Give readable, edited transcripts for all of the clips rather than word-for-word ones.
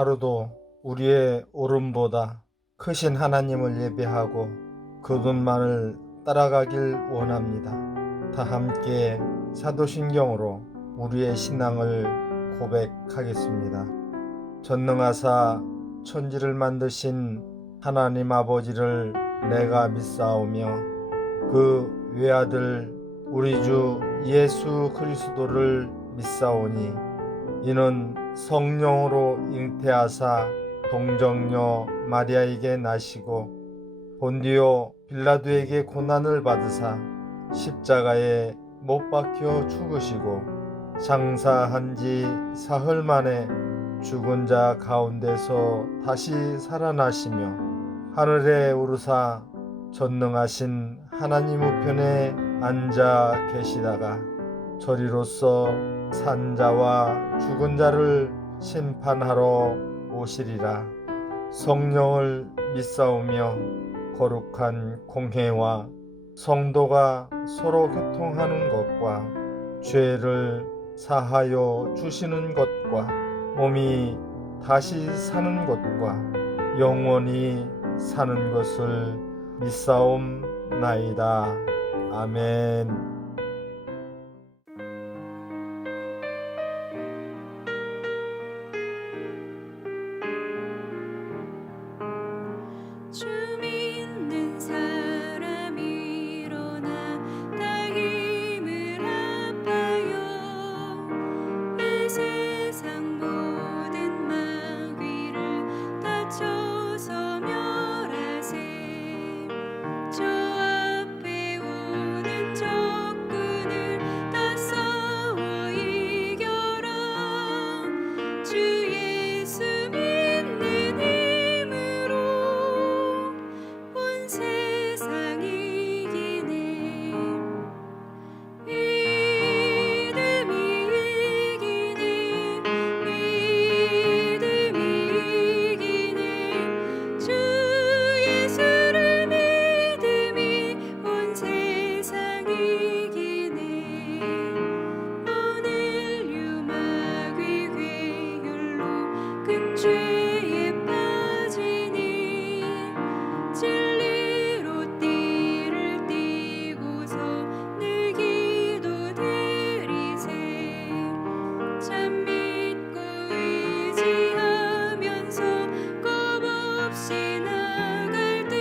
하루도 우리의 오름보다 크신 하나님을 예배하고 그분만을 따라가길 원합니다. 다 함께 사도신경으로 우리의 신앙을 고백하겠습니다. 전능하사 천지를 만드신 하나님 아버지를 내가 믿사오며 그 외아들 우리 주 예수 그리스도를 믿사오니 이는 성령으로 잉태하사 동정녀 마리아에게 나시고 본디오 빌라도에게 고난을 받으사 십자가에 못 박혀 죽으시고 장사한 지 사흘 만에 죽은 자 가운데서 다시 살아나시며 하늘에 오르사 전능하신 하나님 우편에 앉아 계시다가 저리로서 산 자와 죽은 자를 심판하러 오시리라. 성령을 믿사오며 거룩한 공회와 성도가 서로 교통하는 것과 죄를 사하여 주시는 것과 몸이 다시 사는 것과 영원히 사는 것을 믿사옵나이다. 아멘. 주 믿는 사람 일어나 다 힘을 합하여 이 세상 모든 마귀를 다쳐서 멸하세. 저 앞에 오는 적군을 다 싸워 이겨라. 주 예수 믿는 힘으로 온 세상 이기네. 믿음이 이기네. 믿음이 이기네. 주 예수를 믿음이 온 세상 이기네. 오늘 유마귀 괴율로 큰 죄에 빠지니 진리로 띠를 띠고서 늘 기도드리세. 참 믿고 의지하면서 겁없이 나갈 때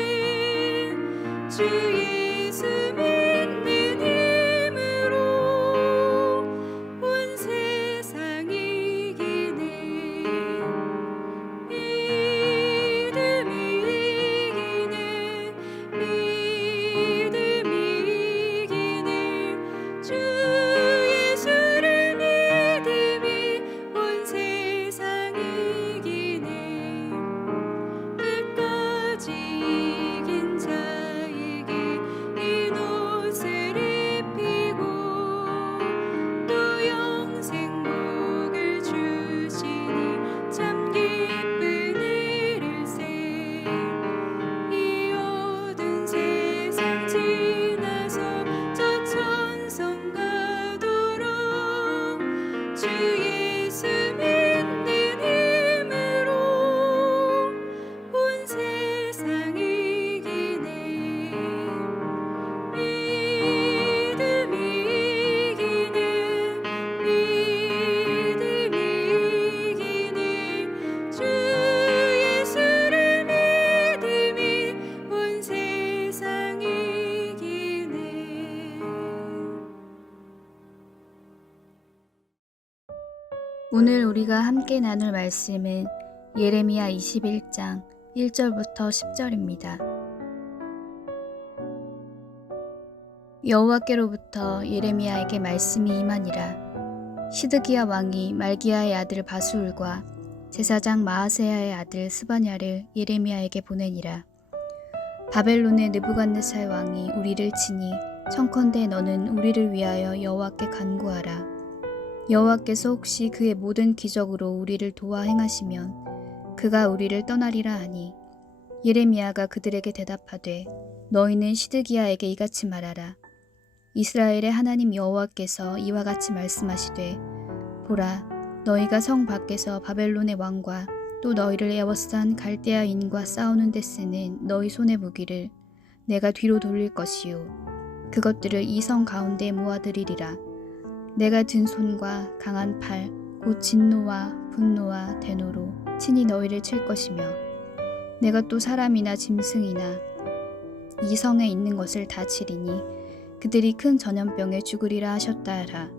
주 예수 믿는 힘으로 온 세상 이기네. 믿음이 이기네. 믿음이 이기네. 주 예수를 믿음이 온 세상 이기네. 끝까지 이긴 자에게 흰 옷을 입히고 또 영생 복을 주시니 참 기쁜 일일세. 이 어두운 세상 지나서 저 천성 가도록 주 예수 믿는 힘으로 온 세상 이기네. 믿음이 이기네. 믿음이 이기네. 주 예수를 믿음이 온 세상 이기네. 오늘 우리가 함께 나눌 말씀은 예레미야 21장 1절부터 10절입니다. 여호와께로부터 예레미야에게 말씀이 임하니라. 시드기야 왕이 말기야의 아들 바수울과 제사장 마아세야의 아들 스바냐를 예레미야에게 보내니라. 바벨론의 느부갓네살 왕이 우리를 치니 청컨대 너는 우리를 위하여 여호와께 간구하라. 여호와께서 혹시 그의 모든 기적으로 우리를 도와 행하시면 그가 우리를 떠나리라 하니 예레미야가 그들에게 대답하되 너희는 시드기야에게 이같이 말하라. 이스라엘의 하나님 여호와께서 이와 같이 말씀하시되 보라 너희가 성 밖에서 바벨론의 왕과 또 너희를 에워싼 갈대아인과 싸우는 데 쓰는 너희 손의 무기를 내가 뒤로 돌릴 것이요 그것들을 이 성 가운데 모아들이리라. 내가 든 손과 강한 팔 곧 진노와 분노와 대노로 친히 너희를 칠 것이며 내가 또 사람이나 짐승이나 이 성에 있는 것을 다 치리니 그들이 큰 전염병에 죽으리라 하셨다 하라.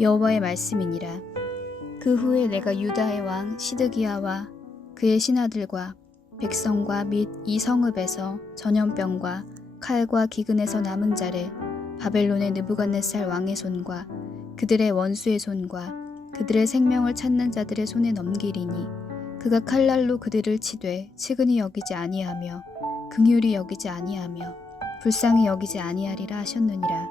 여호와의 말씀이니라. 그 후에 내가 유다의 왕 시드기야와 그의 신하들과 백성과 및 이 성읍에서 전염병과 칼과 기근에서 남은 자를 바벨론의 느부갓네살 왕의 손과 그들의 원수의 손과 그들의 생명을 찾는 자들의 손에 넘기리니 그가 칼날로 그들을 치되 측은히 여기지 아니하며 긍휼히 여기지 아니하며 불쌍히 여기지 아니하리라 하셨느니라.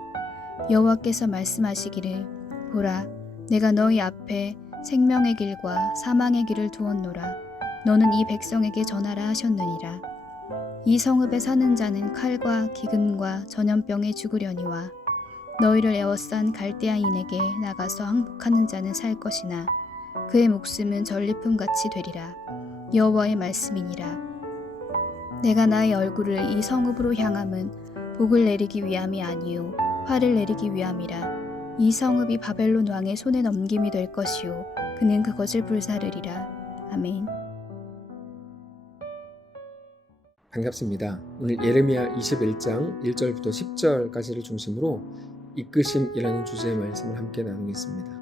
여호와께서 말씀하시기를 보라 내가 너희 앞에 생명의 길과 사망의 길을 두었노라. 너는 이 백성에게 전하라 하셨느니라. 이 성읍에 사는 자는 칼과 기근과 전염병에 죽으려니와 너희를 에워싼 갈대아인에게 나가서 항복하는 자는 살 것이나 그의 목숨은 전리품같이 되리라. 여호와의 말씀이니라. 내가 나의 얼굴을 이 성읍으로 향함은 복을 내리기 위함이 아니요 화를 내리기 위함이라. 이 성읍이 바벨론 왕의 손에 넘김이 될 것이요 그는 그것을 불사르리라. 아멘. 반갑습니다. 오늘 예레미야 21장 1절부터 10절까지를 중심으로 이끄심이라는 주제의 말씀을 함께 나누겠습니다.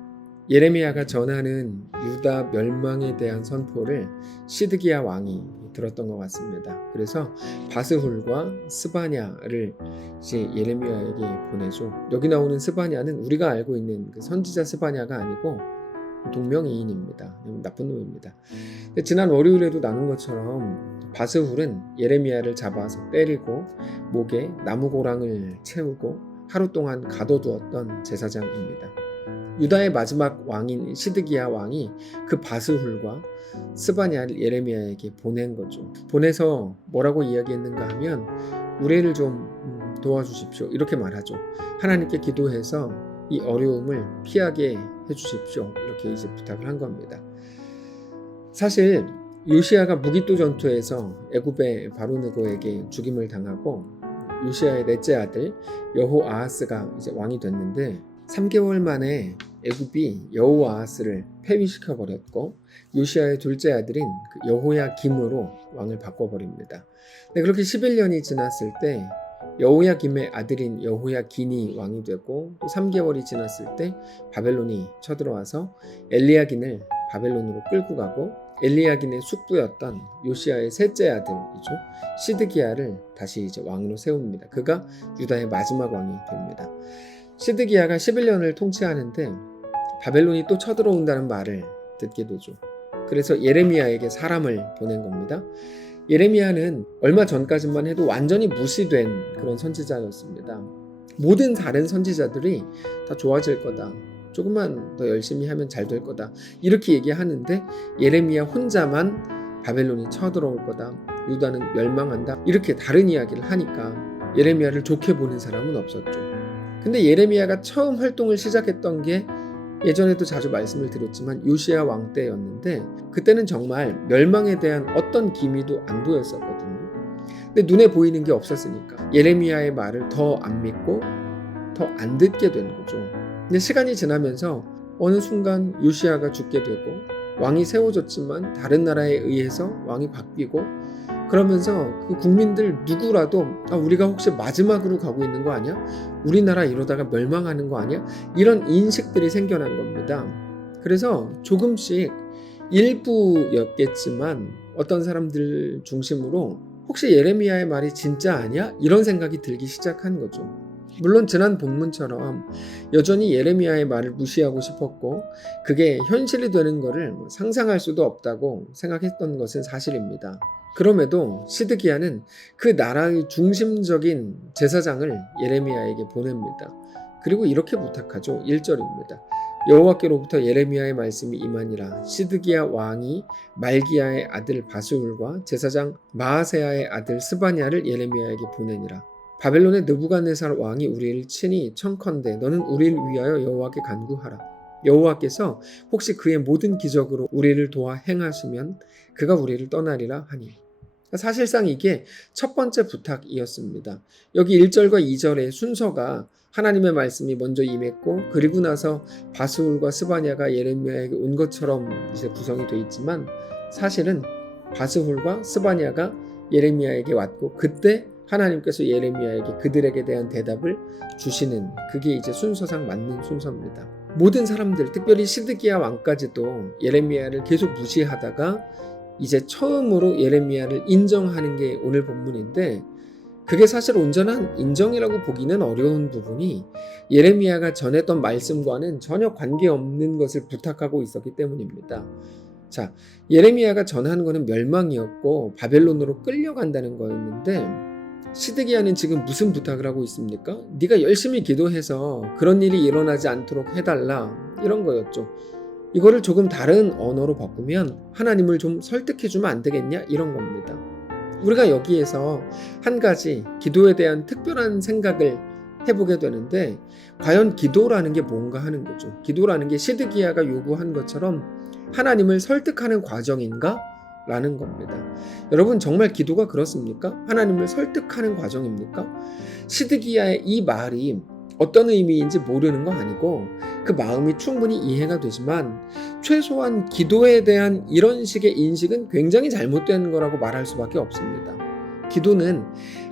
예레미야가 전하는 유다 멸망에 대한 선포를 시드기야 왕이 들었던 것 같습니다. 그래서 바스훌과 스바냐를 이제 예레미야에게 보내죠. 여기 나오는 스바냐는 우리가 알고 있는 그 선지자 스바냐가 아니고 동명이인입니다. 나쁜 놈입니다. 지난 월요일에도 나눈 것처럼 바스훌은 예레미야를 잡아서 때리고 목에 나무고랑을 채우고 하루 동안 가둬두었던 제사장입니다. 유다의 마지막 왕인 시드기야 왕이 그 바스훌과 스바냐를 예레미야에게 보낸 거죠. 보내서 뭐라고 이야기했는가 하면 우리를 좀 도와주십시오 이렇게 말하죠. 하나님께 기도해서 이 어려움을 피하게 해주십시오 이렇게 이제 부탁을 한 겁니다. 사실 요시야가 무기또 전투에서 애굽의 바로느고에게 죽임을 당하고 요시야의 넷째 아들 여호아하스가 이제 왕이 됐는데 3개월 만에 애굽이 여호아하스를 폐위시켜 버렸고 요시야의 둘째 아들인 그 여호야김으로 왕을 바꿔버립니다. 그렇게 11년이 지났을 때 여호야김의 아들인 여호야긴이 왕이 되고 또 3개월이 지났을 때 바벨론이 쳐들어와서 엘리야긴을 바벨론으로 끌고 가고 엘리야긴의 숙부였던 요시야의 셋째 아들이죠. 시드기야를 다시 이제 왕으로 세웁니다. 그가 유다의 마지막 왕이 됩니다. 시드기야가 11년을 통치하는데 바벨론이 또 쳐들어온다는 말을 듣게 되죠. 그래서 예레미야에게 사람을 보낸 겁니다. 예레미야는 얼마 전까지만 해도 완전히 무시된 그런 선지자였습니다. 모든 다른 선지자들이 다 좋아질 거다. 조금만 더 열심히 하면 잘 될 거다. 이렇게 얘기하는데 예레미야 혼자만 바벨론이 쳐들어올 거다. 유다는 멸망한다. 이렇게 다른 이야기를 하니까 예레미야를 좋게 보는 사람은 없었죠. 근데 예레미야가 처음 활동을 시작했던 게 예전에도 자주 말씀을 드렸지만 요시야 왕 때였는데 그때는 정말 멸망에 대한 어떤 기미도 안 보였었거든요. 근데 눈에 보이는 게 없었으니까 예레미야의 말을 더 안 믿고 더 안 듣게 된 거죠. 근데 시간이 지나면서 어느 순간 요시야가 죽게 되고 왕이 세워졌지만 다른 나라에 의해서 왕이 바뀌고 그러면서 그 국민들 누구라도 우리가 혹시 마지막으로 가고 있는 거 아니야? 우리나라 이러다가 멸망하는 거 아니야? 이런 인식들이 생겨난 겁니다. 그래서 조금씩 일부였겠지만 어떤 사람들 중심으로 혹시 예레미야의 말이 진짜 아니야? 이런 생각이 들기 시작한 거죠. 물론 지난 본문처럼 여전히 예레미야의 말을 무시하고 싶었고 그게 현실이 되는 것을 상상할 수도 없다고 생각했던 것은 사실입니다. 그럼에도 시드기야는 그 나라의 중심적인 제사장을 예레미야에게 보냅니다. 그리고 이렇게 부탁하죠. 1절입니다. 여호와께로부터 예레미야의 말씀이 임하니라. 시드기야 왕이 말기야의 아들 바스훌과 제사장 마아세야의 아들 스바냐를 예레미야에게 보내니라. 바벨론의 느부갓네살 왕이 우리를 친히 청컨대 너는 우리를 위하여 여호와께 간구하라. 여호와께서 혹시 그의 모든 기적으로 우리를 도와 행하시면 그가 우리를 떠나리라 하니. 사실상 이게 첫 번째 부탁이었습니다. 여기 1절과 2절의 순서가 하나님의 말씀이 먼저 임했고 그리고 나서 바스울과 스바냐가 예레미야에게 온 것처럼 이제 구성이 되어 있지만 사실은 바스울과 스바냐가 예레미야에게 왔고 그때 하나님께서 예레미야에게 그들에게 대한 대답을 주시는 그게 이제 순서상 맞는 순서입니다. 모든 사람들, 특별히 시드기야 왕까지도 예레미야를 계속 무시하다가 이제 처음으로 예레미야를 인정하는 게 오늘 본문인데 그게 사실 온전한 인정이라고 보기는 어려운 부분이 예레미야가 전했던 말씀과는 전혀 관계없는 것을 부탁하고 있었기 때문입니다. 자, 예레미야가 전한 거는 멸망이었고 바벨론으로 끌려간다는 거였는데 시드기야는 지금 무슨 부탁을 하고 있습니까? 네가 열심히 기도해서 그런 일이 일어나지 않도록 해달라 이런 거였죠. 이거를 조금 다른 언어로 바꾸면 하나님을 좀 설득해주면 안 되겠냐 이런 겁니다. 우리가 여기에서 한 가지 기도에 대한 특별한 생각을 해보게 되는데 과연 기도라는 게 뭔가 하는 거죠. 기도라는 게 시드기야가 요구한 것처럼 하나님을 설득하는 과정인가? 라는 겁니다. 여러분 정말 기도가 그렇습니까? 하나님을 설득하는 과정입니까? 시드기야의 이 말이 어떤 의미인지 모르는 거 아니고 그 마음이 충분히 이해가 되지만 최소한 기도에 대한 이런 식의 인식은 굉장히 잘못된 거라고 말할 수밖에 없습니다. 기도는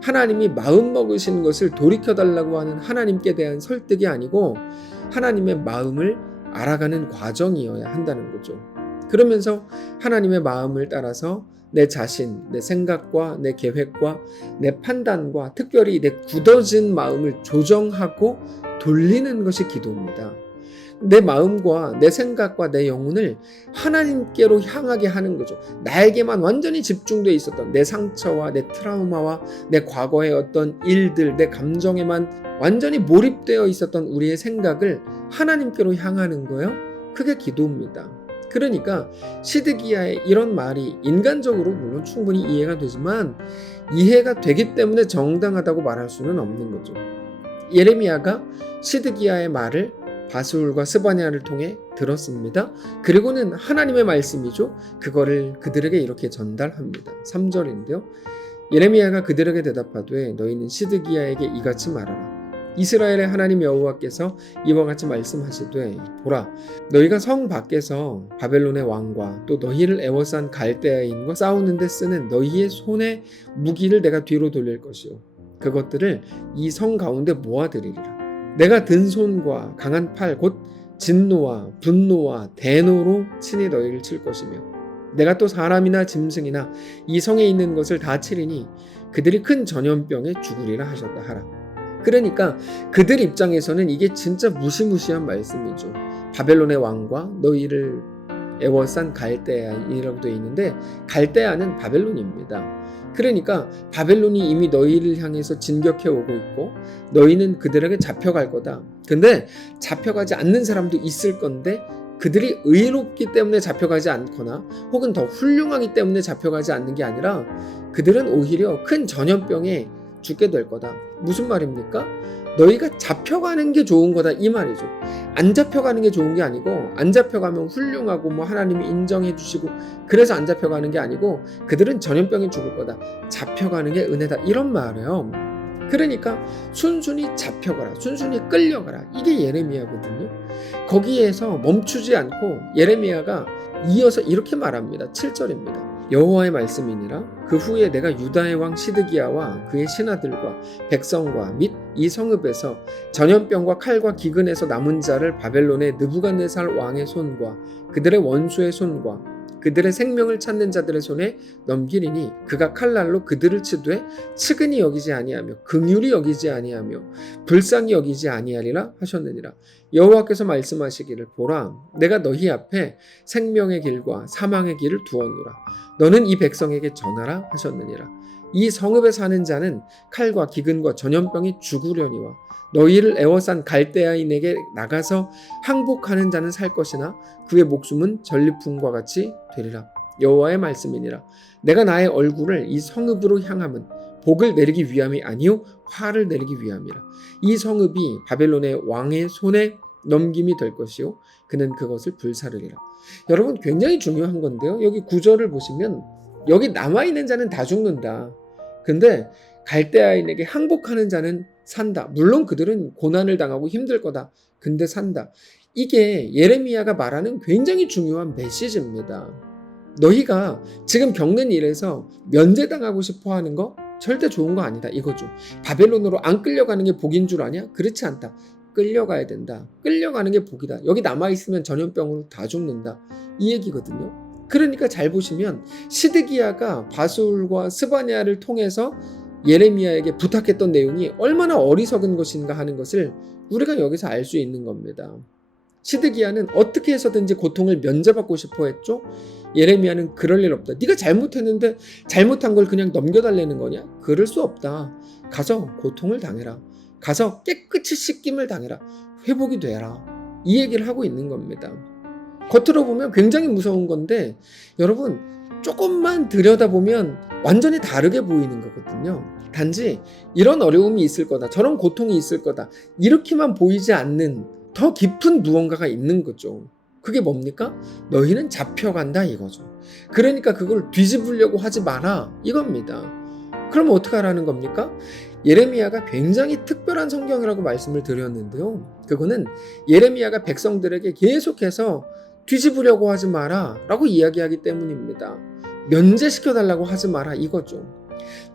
하나님이 마음 먹으신 것을 돌이켜달라고 하는 하나님께 대한 설득이 아니고 하나님의 마음을 알아가는 과정이어야 한다는 거죠. 그러면서 하나님의 마음을 따라서 내 자신, 내 생각과 내 계획과 내 판단과 특별히 내 굳어진 마음을 조정하고 돌리는 것이 기도입니다. 내 마음과 내 생각과 내 영혼을 하나님께로 향하게 하는 거죠. 나에게만 완전히 집중되어 있었던 내 상처와 내 트라우마와 내 과거의 어떤 일들, 내 감정에만 완전히 몰입되어 있었던 우리의 생각을 하나님께로 향하는 거예요. 그게 기도입니다. 그러니까 시드기야의 이런 말이 인간적으로 물론 충분히 이해가 되지만 이해가 되기 때문에 정당하다고 말할 수는 없는 거죠. 예레미야가 시드기야의 말을 바스울과 스바냐를 통해 들었습니다. 그리고는 하나님의 말씀이죠. 그거를 그들에게 이렇게 전달합니다. 3절인데요. 예레미야가 그들에게 대답하되 너희는 시드기야에게 이같이 말하라. 이스라엘의 하나님 여호와께서 이와 같이 말씀하시되 보라 너희가 성 밖에서 바벨론의 왕과 또 너희를 애워싼 갈대아인과 싸우는데 쓰는 너희의 손의 무기를 내가 뒤로 돌릴 것이요 그것들을 이 성 가운데 모아들이리라. 내가 든 손과 강한 팔 곧 진노와 분노와 대노로 친히 너희를 칠 것이며 내가 또 사람이나 짐승이나 이 성에 있는 것을 다 치리니 그들이 큰 전염병에 죽으리라 하셨다 하라. 그러니까 그들 입장에서는 이게 진짜 무시무시한 말씀이죠. 바벨론의 왕과 너희를 애워싼 갈대아인이라고 되어 있는데 갈대아는 바벨론입니다. 그러니까 바벨론이 이미 너희를 향해서 진격해 오고 있고 너희는 그들에게 잡혀갈 거다. 근데 잡혀가지 않는 사람도 있을 건데 그들이 의롭기 때문에 잡혀가지 않거나 혹은 더 훌륭하기 때문에 잡혀가지 않는 게 아니라 그들은 오히려 큰 전염병에 죽게 될 거다. 무슨 말입니까? 너희가 잡혀가는 게 좋은 거다 이 말이죠. 안 잡혀가는 게 좋은 게 아니고 안 잡혀가면 훌륭하고 뭐 하나님이 인정해 주시고 그래서 안 잡혀가는 게 아니고 그들은 전염병에 죽을 거다. 잡혀가는 게 은혜다 이런 말이에요. 그러니까 순순히 잡혀가라, 순순히 끌려가라. 이게 예레미야거든요. 거기에서 멈추지 않고 예레미야가 이어서 이렇게 말합니다. 7절입니다. 여호와의 말씀이니라. 그 후에 내가 유다의 왕 시드기야와 그의 신하들과 백성과 및 이 성읍에서 전염병과 칼과 기근에서 남은 자를 바벨론의 느부갓네살 왕의 손과 그들의 원수의 손과 그들의 생명을 찾는 자들의 손에 넘기리니 그가 칼날로 그들을 치되 측은히 여기지 아니하며 긍휼히 여기지 아니하며 불쌍히 여기지 아니하리라 하셨느니라. 여호와께서 말씀하시기를 보라 내가 너희 앞에 생명의 길과 사망의 길을 두었노라. 너는 이 백성에게 전하라 하셨느니라. 이 성읍에 사는 자는 칼과 기근과 전염병이 죽으려니와 너희를 애워싼 갈대아인에게 나가서 항복하는 자는 살 것이나 그의 목숨은 전리품과 같이 되리라. 여호와의 말씀이니라. 내가 나의 얼굴을 이 성읍으로 향함은 복을 내리기 위함이 아니요 화를 내리기 위함이라. 이 성읍이 바벨론의 왕의 손에 넘김이 될 것이요 그는 그것을 불사르리라. 여러분 굉장히 중요한 건데요. 여기 9절을 보시면 여기 남아있는 자는 다 죽는다. 근데 갈대아인에게 항복하는 자는 산다. 물론 그들은 고난을 당하고 힘들 거다. 근데 산다. 이게 예레미야가 말하는 굉장히 중요한 메시지입니다. 너희가 지금 겪는 일에서 면제당하고 싶어 하는 거 절대 좋은 거 아니다 이거죠. 바벨론으로 안 끌려가는 게 복인 줄 아냐? 그렇지 않다. 끌려가야 된다. 끌려가는 게 복이다. 여기 남아있으면 전염병으로 다 죽는다. 이 얘기거든요. 그러니까 잘 보시면 시드기야가 바술과 스바냐를 통해서 예레미야에게 부탁했던 내용이 얼마나 어리석은 것인가 하는 것을 우리가 여기서 알 수 있는 겁니다. 시드기야는 어떻게 해서든지 고통을 면제받고 싶어 했죠. 예레미야는 그럴 일 없다. 네가 잘못했는데 잘못한 걸 그냥 넘겨달라는 거냐? 그럴 수 없다. 가서 고통을 당해라. 가서 깨끗이 씻김을 당해라. 회복이 되라. 이 얘기를 하고 있는 겁니다. 겉으로 보면 굉장히 무서운 건데 여러분 조금만 들여다보면 완전히 다르게 보이는 거거든요. 단지 이런 어려움이 있을 거다. 저런 고통이 있을 거다. 이렇게만 보이지 않는 더 깊은 무언가가 있는 거죠. 그게 뭡니까? 너희는 잡혀간다 이거죠. 그러니까 그걸 뒤집으려고 하지 마라 이겁니다. 그럼 어떻게 하라는 겁니까? 예레미야가 굉장히 특별한 성경이라고 말씀을 드렸는데요. 그거는 예레미야가 백성들에게 계속해서 뒤집으려고 하지 마라 라고 이야기하기 때문입니다. 면제시켜달라고 하지 마라 이거죠.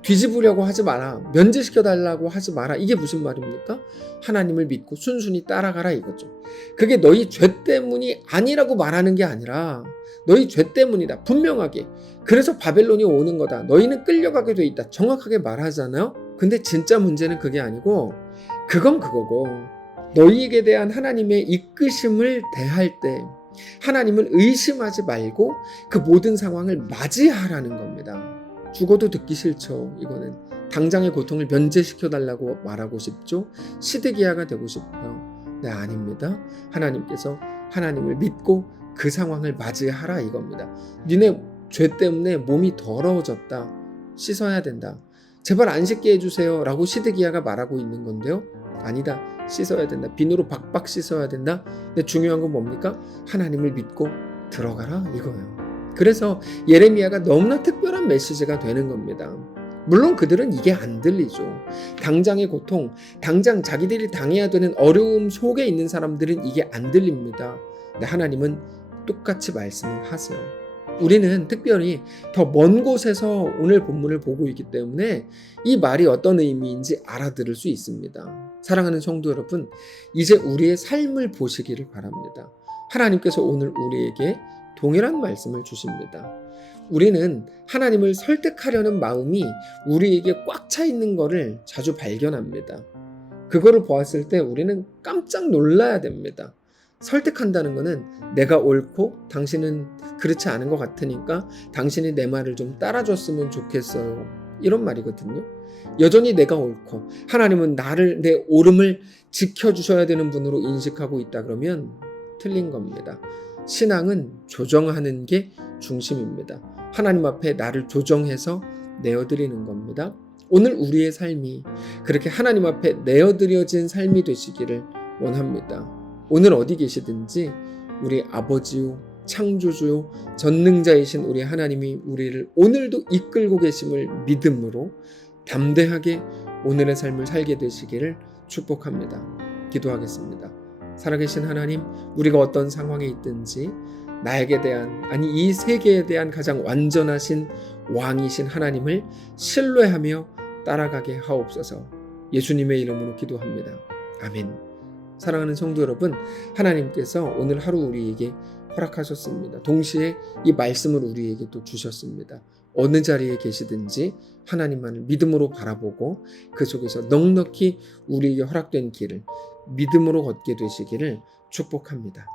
뒤집으려고 하지 마라, 면제시켜달라고 하지 마라. 이게 무슨 말입니까? 하나님을 믿고 순순히 따라가라 이거죠. 그게 너희 죄 때문이 아니라고 말하는 게 아니라 너희 죄 때문이다. 분명하게. 그래서 바벨론이 오는 거다. 너희는 끌려가게 돼 있다. 정확하게 말하잖아요. 근데 진짜 문제는 그게 아니고 그건 그거고 너희에게 대한 하나님의 이끄심을 대할 때 하나님을 의심하지 말고 그 모든 상황을 맞이하라는 겁니다. 죽어도 듣기 싫죠. 이거는 당장의 고통을 면제시켜달라고 말하고 싶죠. 시드기야가 되고 싶어요. 네, 아닙니다. 하나님께서 하나님을 믿고 그 상황을 맞이하라 이겁니다. 니네 죄 때문에 몸이 더러워졌다. 씻어야 된다. 제발 안 씻게 해주세요 라고 시드기야가 말하고 있는 건데요. 아니다. 씻어야 된다. 비누로 박박 씻어야 된다. 근데 중요한 건 뭡니까? 하나님을 믿고 들어가라 이거예요. 그래서 예레미야가 너무나 특별한 메시지가 되는 겁니다. 물론 그들은 이게 안 들리죠. 당장의 고통, 당장 자기들이 당해야 되는 어려움 속에 있는 사람들은 이게 안 들립니다. 근데 하나님은 똑같이 말씀을 하세요. 우리는 특별히 더 먼 곳에서 오늘 본문을 보고 있기 때문에 이 말이 어떤 의미인지 알아들을 수 있습니다. 사랑하는 성도 여러분, 이제 우리의 삶을 보시기를 바랍니다. 하나님께서 오늘 우리에게 동일한 말씀을 주십니다. 우리는 하나님을 설득하려는 마음이 우리에게 꽉 차 있는 것을 자주 발견합니다. 그거를 보았을 때 우리는 깜짝 놀라야 됩니다. 설득한다는 것은 내가 옳고 당신은 그렇지 않은 것 같으니까 당신이 내 말을 좀 따라줬으면 좋겠어요. 이런 말이거든요. 여전히 내가 옳고 하나님은 나를 내 옳음을 지켜주셔야 되는 분으로 인식하고 있다 그러면 틀린 겁니다. 신앙은 조정하는 게 중심입니다. 하나님 앞에 나를 조정해서 내어드리는 겁니다. 오늘 우리의 삶이 그렇게 하나님 앞에 내어드려진 삶이 되시기를 원합니다. 오늘 어디 계시든지 우리 아버지요 창조주요 전능자이신 우리 하나님이 우리를 오늘도 이끌고 계심을 믿음으로 담대하게 오늘의 삶을 살게 되시기를 축복합니다. 기도하겠습니다. 살아계신 하나님, 우리가 어떤 상황에 있든지 나에게 대한, 아니 이 세계에 대한 가장 완전하신 왕이신 하나님을 신뢰하며 따라가게 하옵소서. 예수님의 이름으로 기도합니다. 아멘. 사랑하는 성도 여러분, 하나님께서 오늘 하루 우리에게 허락하셨습니다. 동시에 이 말씀을 우리에게 또 주셨습니다. 어느 자리에 계시든지 하나님만을 믿음으로 바라보고 그 속에서 넉넉히 우리에게 허락된 길을 믿음으로 걷게 되시기를 축복합니다.